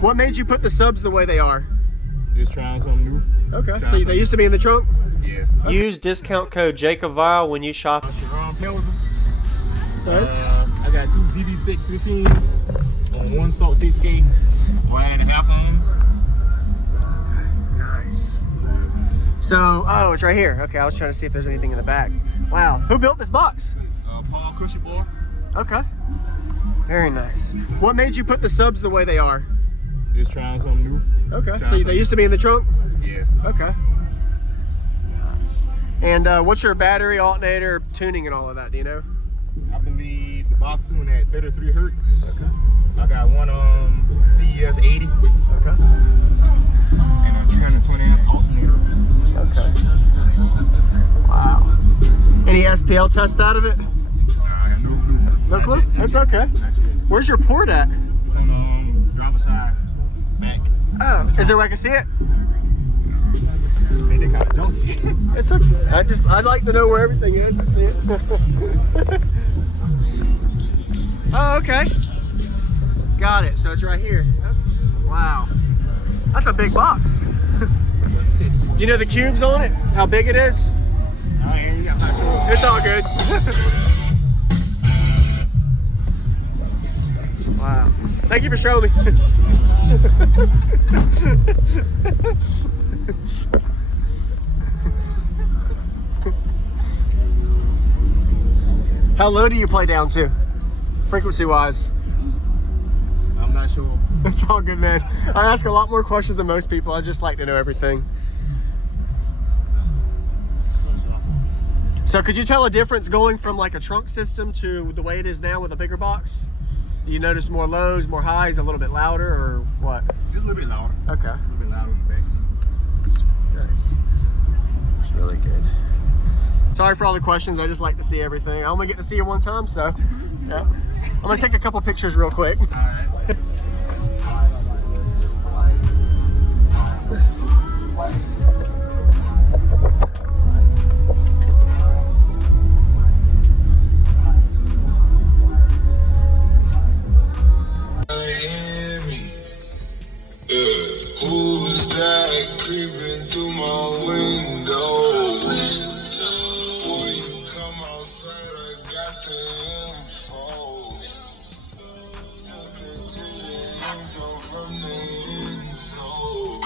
What made you put the subs the way they are? Just trying something new. Okay. So they used to be in the trunk? Yeah. Okay. Use discount code JACOBVIRAL when you shop. I got 2 ZV6 15s on 1 Salt 6K. 1.5 on them. Okay, nice. So, oh, it's right here. Okay, I was trying to see if there's anything in the back. Wow, who built this box? Paul Cushy Boy. Okay, very nice. What made you put the subs the way they are? Just trying something new. Okay, so they used to be in the trunk? Yeah. Okay. Nice. And what's your battery, alternator, tuning, and all of that? Do you know? I believe the box tune at 33 hertz. Okay. I got one CES 80. Okay. And a 320 amp alternator. Okay. Wow. Any SPL test out of it? I got no clue. No clue? That's okay. Where's your port at? It's on the driver's side back. Oh, is there where I can see it? They kind of junky. It's okay. I'd like to know where everything is and see it. Oh, okay. Got it. So it's right here. Wow. That's a big box. Do you know the cubes on it? How big it is? I'm not sure. It's all good. Wow. Thank you for showing me. How low do you play down to, frequency-wise? I'm not sure. It's all good, man. I ask a lot more questions than most people. I just like to know everything. So could you tell a difference going from like a trunk system to the way it is now with a bigger box? Do you notice more lows, more highs, a little bit louder, or what? Just a little bit louder. Okay. A little bit louder in the back. Nice. It's really good. Sorry for all the questions. I just like to see everything. I only get to see you one time, so yeah. I'm gonna take a couple pictures real quick. All right. Who's that creeping through my window? Before you come outside, I got the info. Took it to the end zone from the end zone.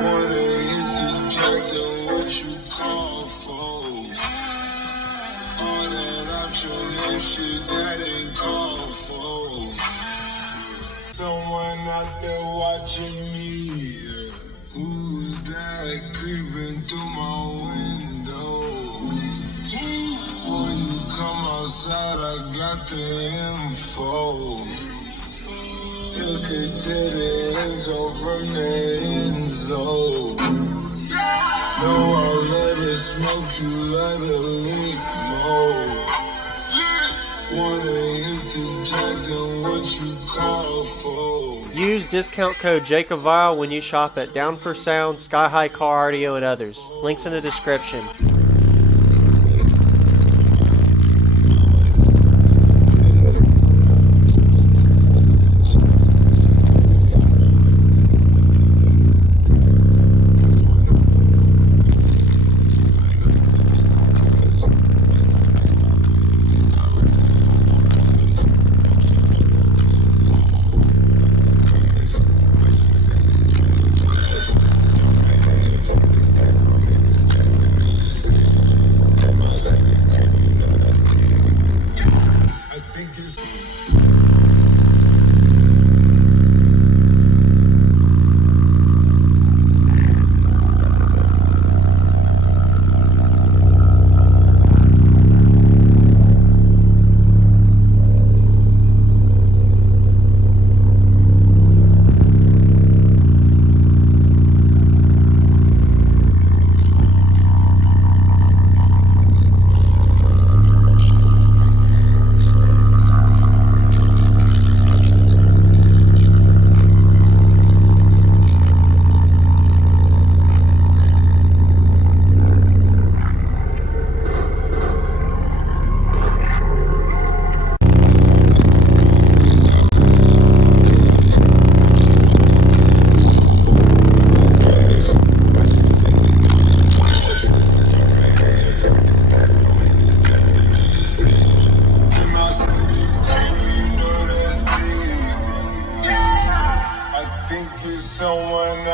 Wanna hit the jack, then what you call for? All that out your lip shit, that ain't called for. Someone out there watching me. Who's that creeping through my window? Before you come outside, I got the info. Took it to the end zone from the end zone. No, I'll let it smoke, you let it leak more. Wanna hit the jack, then what you call for? Use discount code JACOBVIRAL when you shop at Down for Sound, Sky High Car Audio, and others. Links in the description.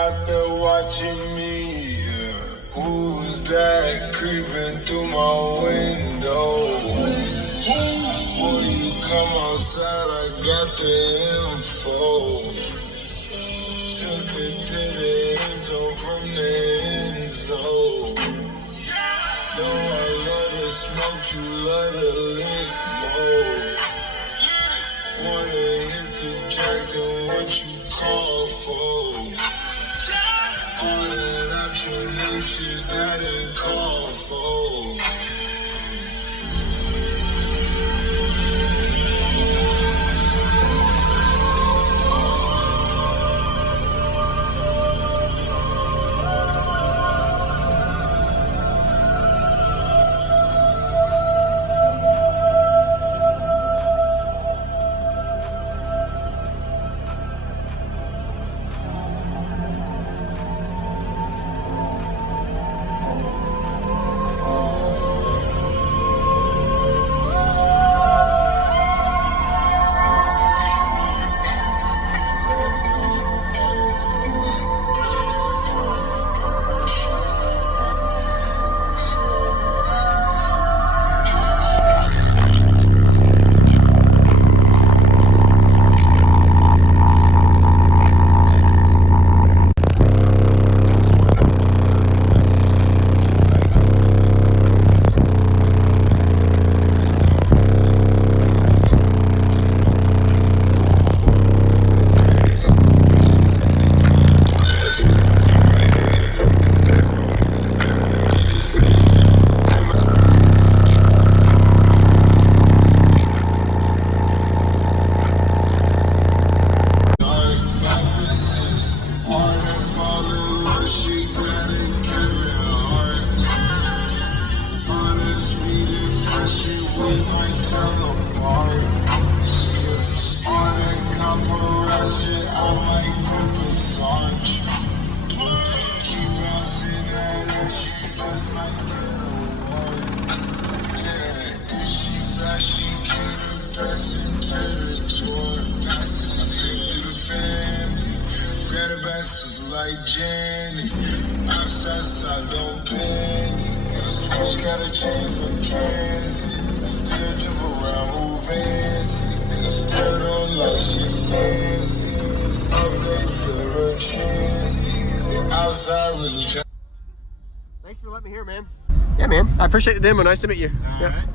out there watching me. Who's that creeping through my window? Before you come outside, I got the info. Took it to the end zone from the end zone. Know I love to smoke, you love to lick more. Wanna hit the jack, then what you call for? All that option, new shit that ain't called for. Like Jenny, outside, don't panic. Got a switch, got a chance of transit. Still jump around, move fancy. And I still don't like shit fancy. Some days feel real chancy. Outside really try. Thanks for letting me hear, man. Yeah, man. I appreciate the demo. Nice to meet you. All Yeah. right.